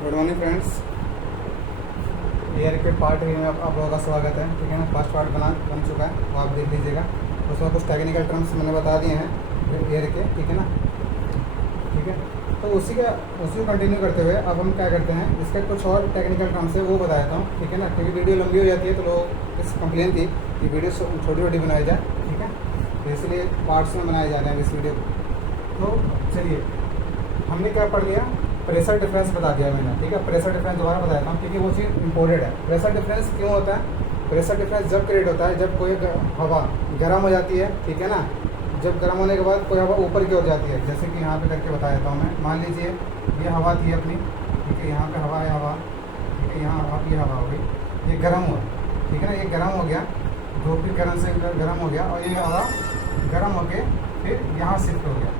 Good morning friends. Air के part में आप लोगों का स्वागत है। ठीक है ना, फर्स्ट पार्ट बन चुका है, वो आप देख लीजिएगा। उसमें कुछ टेक्निकल टर्म्स मैंने बता दिए हैं एयर के। ठीक है ना, ठीक है। तो उसी को कंटिन्यू करते हुए अब हम क्या करते हैं, इसके कुछ और टेक्निकल टर्म्स है वो बता देता हूँ। ठीक है ना, क्योंकि वीडियो लंबी हो जाती है तो लोग इस कंप्लेन थी कि वीडियो छोटी छोटी बनाई जाए। ठीक है, तो इसलिए पार्ट्स में बनाए जा रहे हैं इस वीडियो को। तो चलिए, हमने क्या पढ़ लिया, प्रेशर डिफरेंस बता दिया मैंने। ठीक है, प्रेशर डिफरेंस दोबारा बताता हूँ क्योंकि वो चीज़ इंपॉर्टेंट है। प्रेशर डिफरेंस क्यों होता है? प्रेशर डिफरेंस जब क्रिएट होता है जब कोई हवा गर्म हो जाती है। ठीक है ना, जब गर्म होने के बाद कोई हवा ऊपर की ओर जाती है, जैसे कि यहाँ पे करके बता देता हूँ मैं। मान लीजिए ये हवा थी अपनी, ठीक है, यहाँ पे हवा है हवा, ठीक है, यहाँ ये हवा हो गई, ये गर्म हुआ। ठीक है ना, ये गर्म हो गया, धूप की किरण से गर्म हो गया और ये हवा गर्म होके फिर यहाँ शिफ्ट हो गया।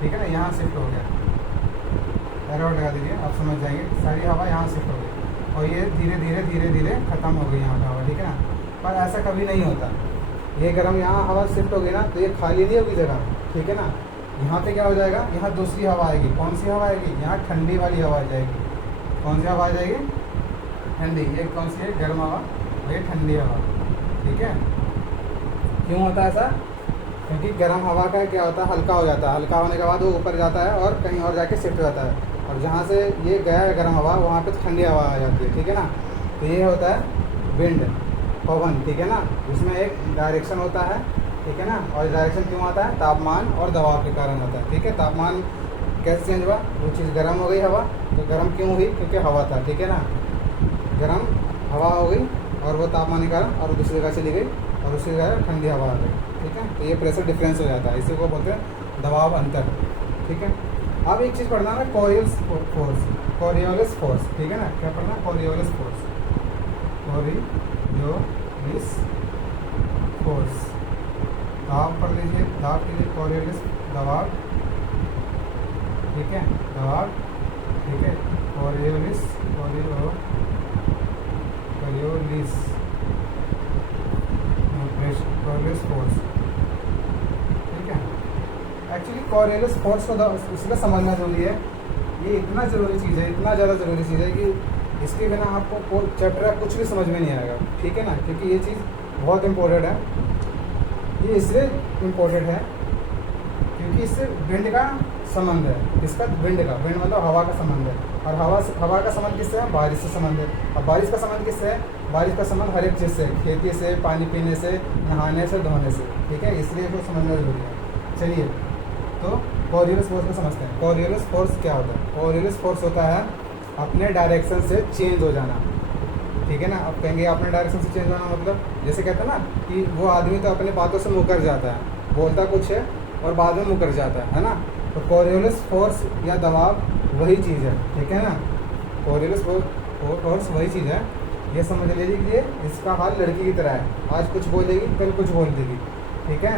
ठीक है ना, यहाँ शिफ्ट हो गया, एरो लगा दीजिए, आप समझ जाएंगे। सारी हवा यहाँ शिफ्ट हो गई और ये धीरे धीरे धीरे धीरे ख़त्म हो गई यहाँ पे हवा। ठीक है ना, पर ऐसा कभी नहीं होता। ये गर्म यहाँ हवा शिफ्ट हो गई ना तो ये खाली नहीं होगी जगह। ठीक है ना, यहाँ पे क्या हो जाएगा, यहाँ दूसरी हवा आएगी। कौन सी हवा आएगी? यहाँ ठंडी वाली हवा आ जाएगी। कौन सी हवा आ जाएगी? ठंडी। ये कौन सी है? गर्म हवा और ये ठंडी हवा। ठीक है, क्यों होता है ऐसा? क्योंकि गर्म हवा का क्या होता है, हल्का हो जाता है। हल्का होने के बाद वो ऊपर जाता है और कहीं और जाके शिफ्ट हो जाता है, और जहाँ से ये गया है गर्म हवा वहाँ पे ठंडी हवा आ जाती है। ठीक है ना, तो ये होता है विंड, पवन। ठीक है ना, उसमें एक डायरेक्शन होता है। ठीक है ना, और डायरेक्शन क्यों आता है? तापमान और दबाव के कारण होता है। ठीक है, तापमान कैसे चेंज हुआ? वो चीज़ गर्म हो गई हवा, तो गर्म क्यों हुई? क्योंकि हवा था। ठीक है ना, गर्म हवा हो गई और वो तापमान के कारण और दूसरी जगह चली गई और उसी जगह ठंडी हवा आ गई। ठीक है, तो ये प्रेशर डिफरेंस हो जाता है, इसी को बोलते हैं दबाव अंतर। ठीक है, अब एक चीज़ पढ़ना है, कोरियोलिस फोर्स। कोरियोलिस फोर्स, ठीक है ना, क्या पढ़ना? Coriolis force, Coriolis force. दबाव पढ़ लीजिए, दबाव के लिए कोरियोलिस, दबाव। ठीक है, दबाव। ठीक है, कोरियोलिस, कोरियोलिस फोर्स। ठीक है, एक्चुअली कोरियोलिस फोर्स को इसलिए समझना जरूरी है। ये इतना ज़रूरी चीज़ है, इतना ज़्यादा ज़रूरी चीज़ है कि इसके बिना आपको कोई चैप्टर कुछ भी समझ में नहीं आएगा। ठीक है ना, क्योंकि ये चीज़ बहुत इम्पोर्टेंट है। ये इसलिए इम्पोर्टेंट है क्योंकि इससे विंड का संबंध है। इसका विंड मतलब हवा का संबंध है, और हवा का संबंध किससे है? बारिश से संबंध है। और बारिश का संबंध किससे है? बारिश का संबंध हर एक चीज़ से, खेती से, पानी पीने से, नहाने से, धोने से। ठीक है, इसलिए इसको समझना जरूरी है। चलिए, तो कोरियोलिस फोर्स को समझते हैं। कोरियोलिस फोर्स क्या होता है? कोरियोलिस फोर्स होता है अपने डायरेक्शन से चेंज हो जाना। ठीक है ना, अब कहेंगे अपने डायरेक्शन से चेंज होना मतलब, जैसे कहते हैं ना कि वो आदमी तो अपने बातों से मुकर जाता है, बोलता कुछ है और बाद में मुकर जाता है ना। तो कोरियोलिस फोर्स या दबाव वही चीज़ है। ठीक है ना, कोरियोलिस फोर्स वही चीज़ है। ये समझ लीजिए कि इसका हाल लड़की की तरह है, आज कुछ बोलेगी कल कुछ बोल देगी। ठीक है,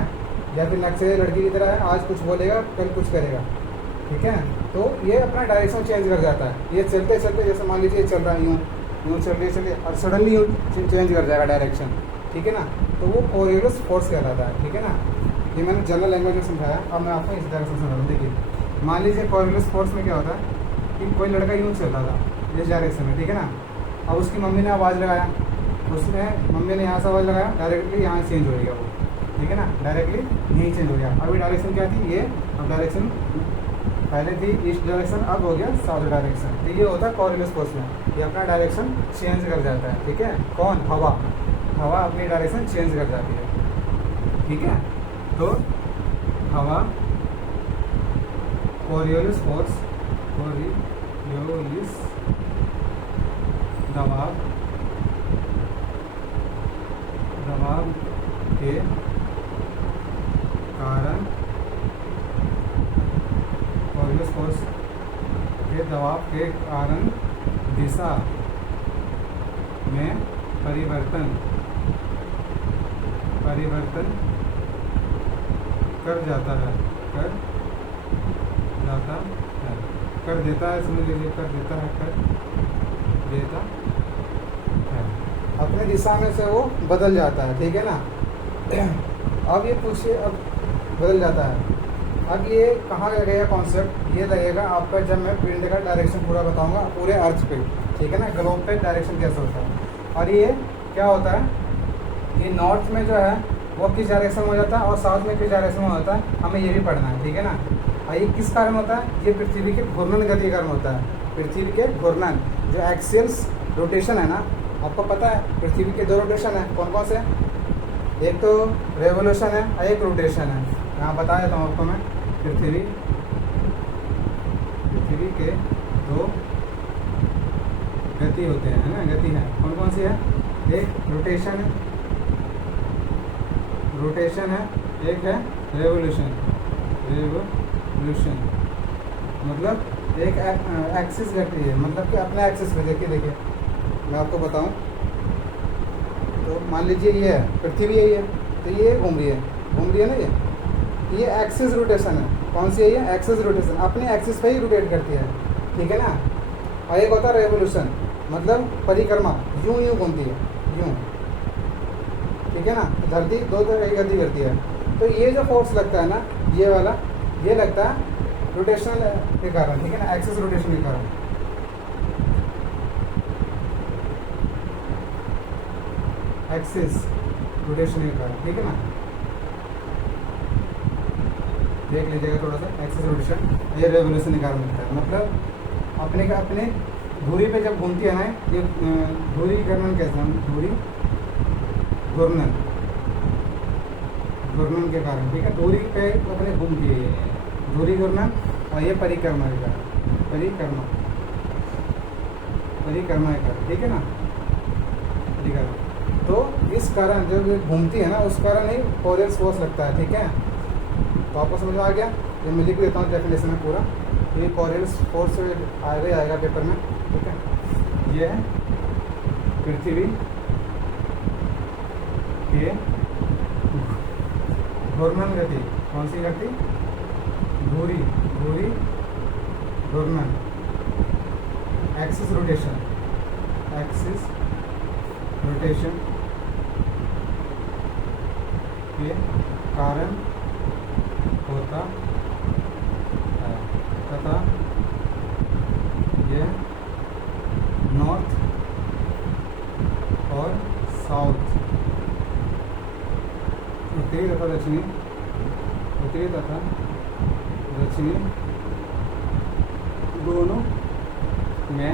या फिर नक्शे लड़की की तरह है, आज कुछ बोलेगा कल कुछ करेगा। ठीक है, तो ये अपना डायरेक्शन चेंज कर जाता है। ये चलते चलते, जैसे मान लीजिए चल रहा है यूँ चलिए और सडनली यूँ चेंज कर जाएगा डायरेक्शन। ठीक है ना, तो वो कोरियोलिस फोर्स कहलाता है। ठीक है ना, ये मैंने जनरल लैंग्वेज में समझाया, अब मैं आपको इस डायरेक्शन से समझाऊँ। देखिए, मान लीजिए कोरियोलिस फोर्स में क्या होता है कि कोई लड़का यूँ चल रहा था इस डायरेक्शन में। ठीक है ना, अब उसकी मम्मी ने आवाज़ लगाया, मम्मी ने यहाँ से आवाज़ लगाया, डायरेक्टली यहाँ चेंज हो गया वो। ठीक है ना, डायरेक्टली यहीं चेंज हो गया। अभी डायरेक्शन क्या थी? ये। अब डायरेक्शन पहले थी ईस्ट डायरेक्शन, अब हो गया साउथ डायरेक्शन। तो ये होता है कोरियोलिस फोर्स में, ये अपना डायरेक्शन चेंज कर जाता है। ठीक है, कौन? हवा अपनी डायरेक्शन चेंज कर जाती है। ठीक है, तो हवा कोरियोलिस फोर्स, कोरियोलिस दबाव के कारण, कोरियोलिस फोर्स के दबाव के कारण दिशा में परिवर्तन कर देता है, समझ लीजिए, कर देता है, अपने दिशा में से वो बदल जाता है। ठीक है ना, अब ये पूछिए, अब बदल जाता है अब ये कहाँ लगेगा कॉन्सेप्ट, ये लगेगा आपका जब मैं विंड का डायरेक्शन पूरा बताऊंगा पूरे अर्थ पे, ठीक है ना, ग्लोब पे डायरेक्शन कैसे होता है। और ये क्या होता है, ये नॉर्थ में जो है वो किस डायरेक्शन में हो जाता है और साउथ में किस डायरेक्शन में होता है, हमें ये भी पढ़ना है, ठीक है ना। और ये किस कारण होता है, ये पृथ्वी के घूर्णन गति के कारण होता है। पृथ्वी के घूर्णन, जो एक्सियल्स रोटेशन है ना, आपको पता है पृथ्वी के दो रोटेशन है, कौन कौन से, एक तो रेवोल्यूशन है और एक रोटेशन है। यहाँ बता देता हूँ आपको मैं, पृथ्वी के दो गति होते हैं, है ना, गति है, कौन कौन सी है, एक रोटेशन है, एक है रेवोल्यूशन। मतलब एक एक्सिस गति है, मतलब कि अपने एक्सिस पे, देखिए मैं आपको बताऊं तो मान लीजिए ये है पृथ्वी, यही है, तो ये घूम रही है ना, ये एक्सिस रोटेशन है, कौन सी है ये, एक्सिस रोटेशन, अपने एक्सिस पे ही रोटेट करती है, ठीक है ना। और एक होता है रेवोल्यूशन, मतलब परिक्रमा, यूं घूमती है, यूं, ठीक है ना। धरती दो तरह की गति करती है, तो ये जो फोर्स लगता है ना, ये वाला, ये लगता है रोटेशनल के कारण, ठीक है ना, एक्सिस रोटेशन के कारण। एक्सिस रोटेशन के कारण, ठीक है ना, देख लीजिएगा थोड़ा सा, एक्सिस रोटेशन, ये रेवोल्यूशन के कारण लगता है। मतलब अपने धुरी पे जब घूमती है ना, ये धुरी घूर्णन कैसे, धुरी घूर्णन के कारण, ठीक है, धुरी पे अपने घूमती है, ये धुरी घूर्णन और ये परिक्रमा के कारण, परिक्रमा के कारण, ठीक है ना, परिक्रमा। तो इस कारण जब ये घूमती है ना, उस कारण ही कोरियल फोर्स लगता है, ठीक है। तो आपको समझ में आ गया, ये मैं लिख देता हूँ डेफिनेशन में पूरा, ये कोरियल फोर्स आएगा पेपर में, ठीक है। ये है पृथ्वी के घूर्णन गति, कौन सी गति, धुरी घूर्णन, एक्सिस रोटेशन के कारण होता है, तथा यह नॉर्थ और साउथ, उत्तरी तथा दक्षिणी दोनों में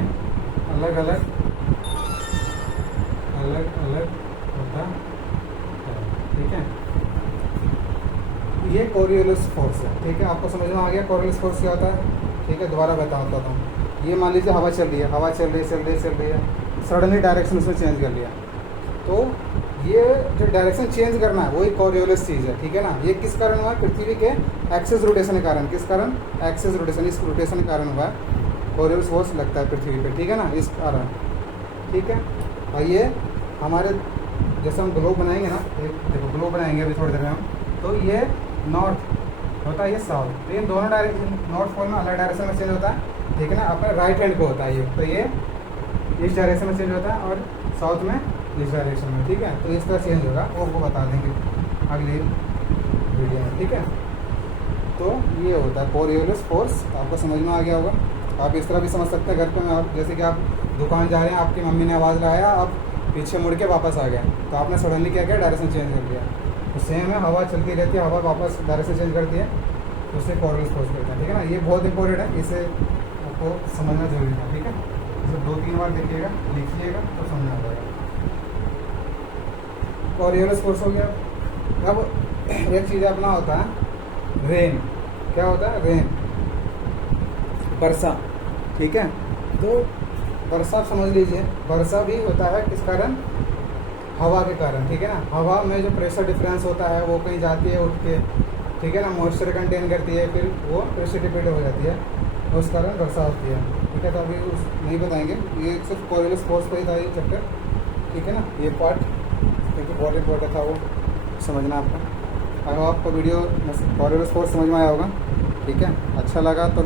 अलग अलग होता है, ठीक है। ये कोरियोलिस फोर्स है, ठीक है, आपको समझ में आ गया कोरियोलिस फोर्स क्या होता है, ठीक है। दोबारा बताता हूँ, ये मान लीजिए हवा चल रही है, सडनली डायरेक्शन उसने चेंज कर लिया, तो ये जो डायरेक्शन चेंज करना है वही कोरियोलिस चीज़ है, ठीक है ना। ये किस कारण हुआ है, पृथ्वी के एक्सिस रोटेशन के कारण, किस कारण, एक्सिस रोटेशन, इस रोटेशन के कारण हुआ है, कोरियोलिस फोर्स लगता है पृथ्वी पे, ठीक है ना, इस कारण, ठीक है। और ये हमारे जैसे हम ग्लोब बनाएंगे ना, देखो ग्लोब बनाएंगे अभी थोड़ी देर में हम, तो ये नॉर्थ होता है, ये साउथ, तो इन दोनों डायरेक्शन, नॉर्थ पोल में अलग डायरेक्शन में चेंज होता है, ठीक है ना, अपने राइट हैंड पे होता है ये, तो ये इस डायरेक्शन में चेंज होता है और साउथ में इस डायरेक्शन में, ठीक है। तो इस तरह चेंज होगा, वो आपको बता देंगे अगली वीडियो में, ठीक है। तो ये होता है कोरियोलिस फोर्स, आपको समझ में आ गया होगा। आप इस तरह भी समझ सकते हैं, घर पे आप जैसे कि आप दुकान जा रहे हैं, आपकी मम्मी ने आवाज़ लगाया, आप पीछे मुड़ के वापस आ गए, तो आपने सडनली क्या किया, डायरेक्शन चेंज कर दिया। तो सेम है, हवा चलती रहती है, हवा वापस डायरेक्शन चेंज करती है, तो उससे कोरियोलिस फोर्स कहते हैं, ठीक है ना। ये बहुत इंपॉर्टेंट है, इसे आपको समझना जरूरी था, ठीक है। इसे 2-3 बार देखिएगा, लिखिएगा तो समझ आ जाएगा। कोरियोलिस फोर्स हो गया। अब एक चीज़ अपना होता है रेन, क्या होता है, रेन, वर्षा, ठीक है। तो वर्षा समझ लीजिए, वर्षा भी होता है किस कारण, हवा के कारण, ठीक है ना। हवा में जो प्रेशर डिफरेंस होता है वो कहीं जाती है उठ के, ठीक है ना, मॉइस्चर कंटेन करती है, फिर वो प्रेसिपिटेट हो जाती है, उस कारण वर्षा होती है, ठीक है। तो अभी उस नहीं बताएंगे, ये सिर्फ कोरियोलिस फोर्स पर ही था ये चैप्टर, ठीक है ना, ये पार्ट, क्योंकि बहुत इंपॉर्टेंट था वो समझना आपका। अगर आपको वीडियो कोरियोलिस फोर्स समझ में आया होगा, ठीक है, अच्छा लगा तो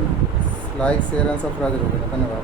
लाइक शेयर एंड सब्सक्राइब जरूर करें। धन्यवाद।